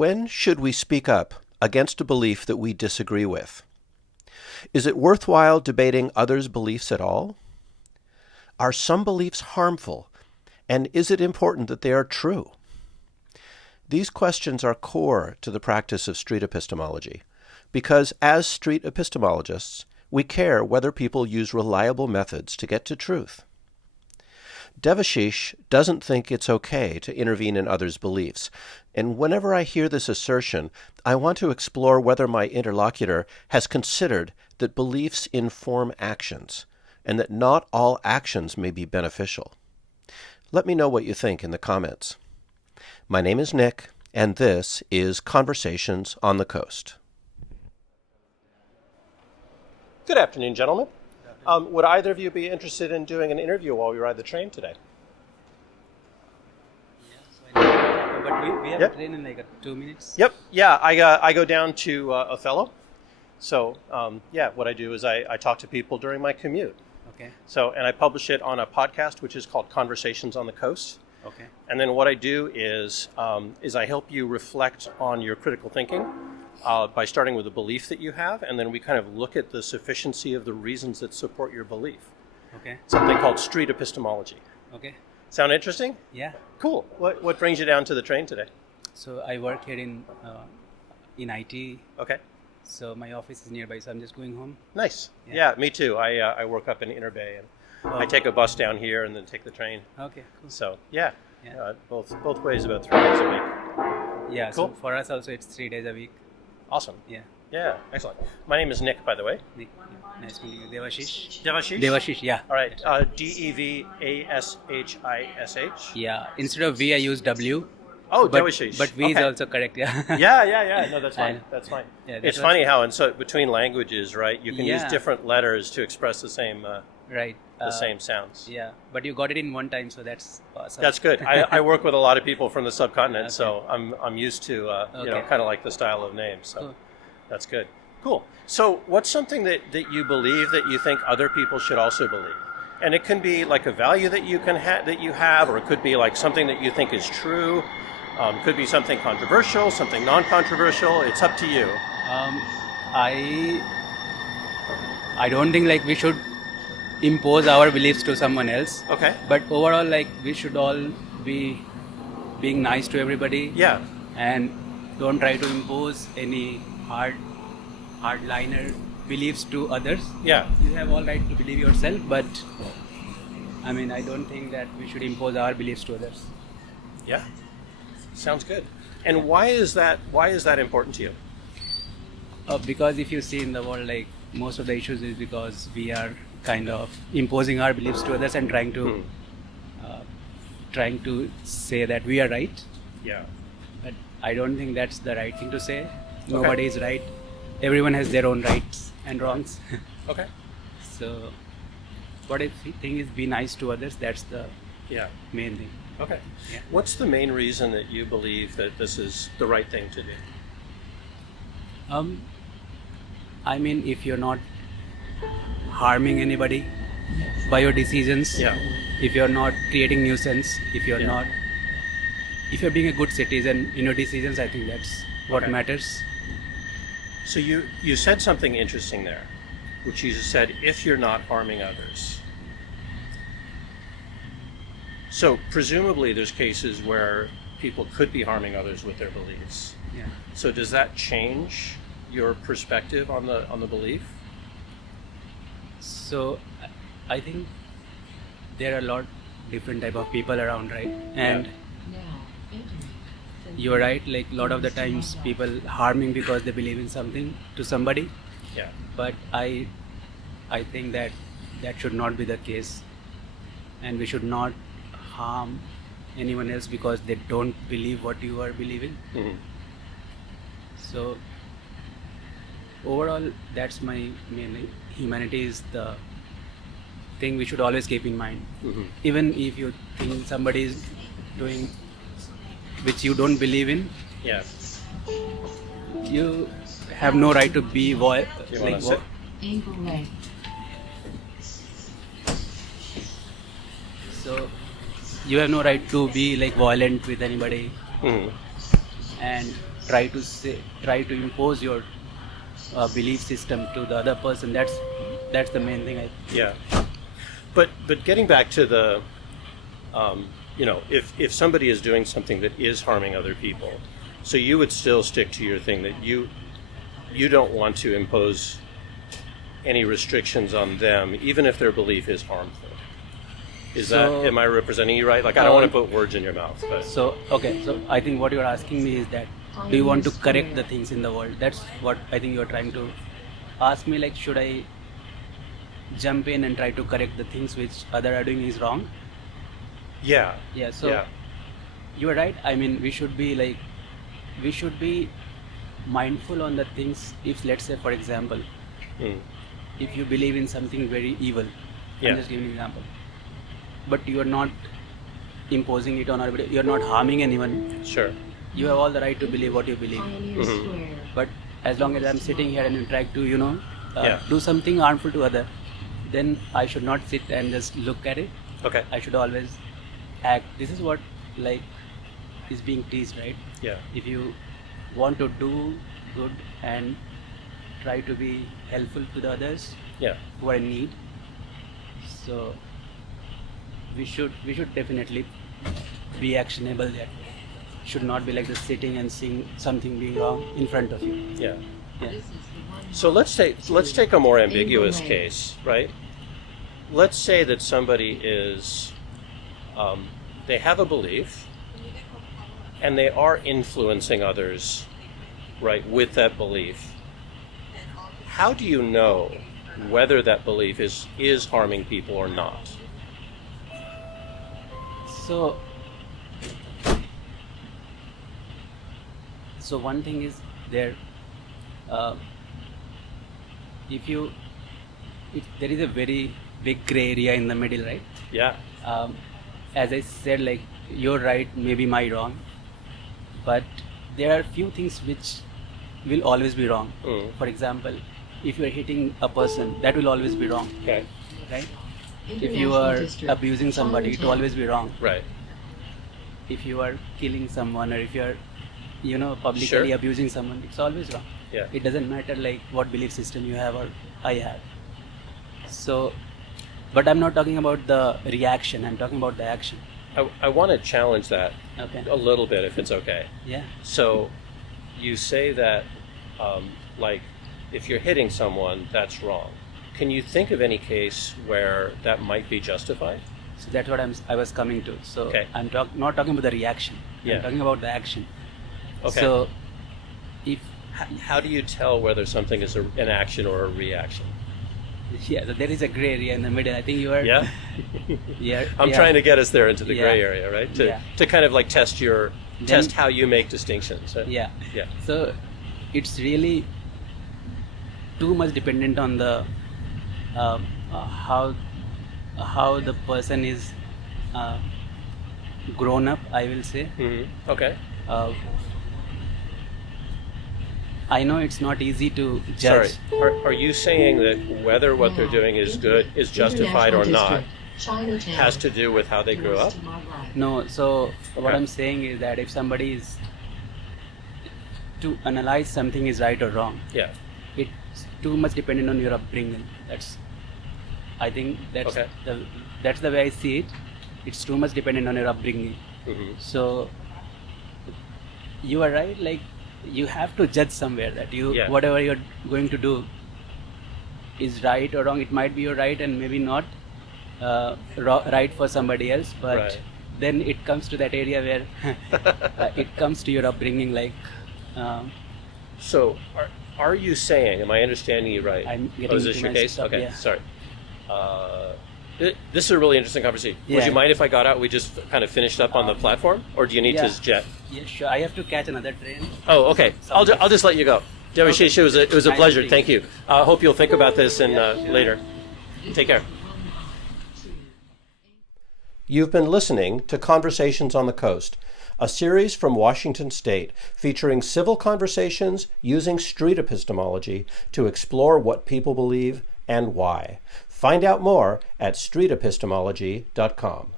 When should we speak up against a belief that we disagree with? Is it worthwhile debating others' beliefs at all? Are some beliefs harmful, and is it important that they are true? These questions are core to the practice of street epistemology, because as street epistemologists, we care whether people use reliable methods to get to truth. Dewashish doesn't think it's okay to intervene in others' beliefs, and whenever I hear this assertion, I want to explore whether my interlocutor has considered that beliefs inform actions, and that not all actions may be beneficial. Let me know what you think in the comments. My name is Nick, and this is Conversations on the Coast. Good afternoon, gentlemen. Would either of you be interested in doing an interview while we ride the train today? Yes, but we have a train in like 2 minutes. Yep. Yeah, I go down to Othello. So, what I do is I talk to people during my commute. Okay. So, and I publish it on a podcast, which is called Conversations on the Coast. Okay. And then what I do is I help you reflect on your critical thinking by starting with a belief that you have, and then we kind of look at the sufficiency of the reasons that support your belief. Okay. Something called street epistemology. Okay. Sound interesting? Yeah. Cool. What brings you down to the train today? So I work here in IT. Okay. So my office is nearby, so I'm just going home. Nice. Yeah, me too. I work up in Inner Bay, and I take a bus down here and then take the train. Okay, cool. So, both ways about 3 days a week. Yeah, Cool. So for us also it's 3 days a week. Awesome. Yeah. Yeah, excellent. My name is Nick, by the way. Nick, nice meeting you. Devashish. Devashish? Devashish, yeah. All right. Devashish. Yeah. Instead of V, I use W. Oh, but, Dewashish. But V is also correct, yeah. Yeah. No, that's fine. know. That's fine. Yeah, It's funny how between languages, right, you can use Yeah. different letters to express the same Right. same sounds. Yeah, but you got it in one time, so that's awesome. That's good. I work with a lot of people from the subcontinent, Okay. so I'm used to Okay. kind of like the style of names. So Cool. that's good. Cool. So what's something that you believe that you think other people should also believe? And it can be like a value that you have, or it could be like something that you think is true. Could be something controversial, something non-controversial. It's up to you. I don't think like we should impose our beliefs to someone else. Okay. But overall, like we should all be being nice to everybody. Yeah. And don't try to impose any hardliner beliefs to others. Yeah. You have all right to believe yourself, but I mean, I don't think that we should impose our beliefs to others. Yeah. Sounds good. And why is that important to you? Because if you see in the world, like most of the issues is because we are kind of imposing our beliefs to others and trying to say that we are right. Yeah. But I don't think that's the right thing to say. Nobody is right. Everyone has their own rights and wrongs. Okay. So what I think is be nice to others. That's the main thing. Okay. Yeah. What's the main reason that you believe that this is the right thing to do? I mean, if you're not harming anybody by your decisions, if you're not creating nuisance, if you're being a good citizen in your decisions, I think that's what matters. So you said something interesting there, which you said, if you're not harming others. So presumably there's cases where people could be harming others with their beliefs. Yeah. So does that change your perspective on the belief? So I think there are a lot different type of people around, right? And you're right, like a lot of the times people harming because they believe in something to somebody. Yeah. But I think that should not be the case, and we should not harm anyone else because they don't believe what you are believing. Mm-hmm. So overall, that's my main. Humanity is the thing we should always keep in mind. Mm-hmm. Even if you think somebody is doing which you don't believe in, you have no right to be so you have no right to be like violent with anybody. Mm-hmm. And try to impose your belief system to the other person. That's the main thing. Yeah. But getting back to the, if somebody is doing something that is harming other people, so you would still stick to your thing that you don't want to impose any restrictions on them, even if their belief is harmful. Am I representing you right? Like, I don't want to put words in your mouth. But. So I think what you're asking me is that, do you want to correct the things in the world? That's what I think you're trying to ask me, like, should I jump in and try to correct the things which other are doing is wrong? Yeah. Yeah, so you are right. I mean, we should be mindful on the things. If, let's say, for example, if you believe in something very evil, I'm just giving an example, but you are not imposing it on everybody, you're not harming anyone. Sure. You have all the right to believe what you believe. But as long as I'm sitting here and you try to, do something harmful to other, then I should not sit and just look at it. Okay. I should always act. This is what, like, is being teased, right? Yeah. If you want to do good and try to be helpful to the others who are in need, so we should definitely be actionable. That should not be like just sitting and seeing something being wrong in front of you. Yeah. So let's take a more ambiguous case, right? Let's say that somebody is they have a belief and they are influencing others, right, with that belief. How do you know whether that belief is harming people or not? So one thing is there. There is a very big gray area in the middle, right? Yeah. As I said, like, you're right, maybe my wrong, but there are few things which will always be wrong. For example, if you are hitting a person, that will always be wrong. Okay. Right? If you are abusing somebody, it will always be wrong. Right. If you are killing someone, or if you are, publicly abusing someone, it's always wrong. Yeah. It doesn't matter like what belief system you have or I have. So, but I'm not talking about the reaction, I'm talking about the action. I want to challenge that a little bit, if it's okay. Yeah. So you say that, like, if you're hitting someone, that's wrong. Can you think of any case where that might be justified? So that's what I was coming to. So I'm not talking about the reaction. I'm talking about the action. Okay. So how do you tell whether something is an action or a reaction? Yeah, so there is a gray area in the middle. I think you are. Yeah. Yeah. I'm trying to get us there into the gray area, right? To kind of like test how you make distinctions. Right? Yeah. Yeah. So it's really too much dependent on the how the person is grown up, I will say. Mm-hmm. Okay. I know it's not easy to judge. Sorry, are you saying that whether what they're doing is good, is justified or not, has to do with how they grew up? No, so what I'm saying is that if somebody is to analyze something is right or wrong, it's too much dependent on your upbringing. I think that's the way I see it. It's too much dependent on your upbringing. Mm-hmm. So you are right, like, you have to judge somewhere that whatever you're going to do is right or wrong. It might be your right and maybe not right for somebody else, but then it comes to that area where it comes to your upbringing, like. So are you saying, am I understanding you right? I'm getting is this your case? Stuff, okay, sorry. This is a really interesting conversation. Would you mind if I got out? We just kind of finished up on the platform, or do you need to jet? Yeah, sure. I have to catch another train. Oh, okay. I'll just let you go. Dewashish, it was a pleasure. Thank you. I hope you'll think about this and later. Take care. You've been listening to Conversations on the Coast, a series from Washington State featuring civil conversations using street epistemology to explore what people believe and why. Find out more at streetepistemology.com.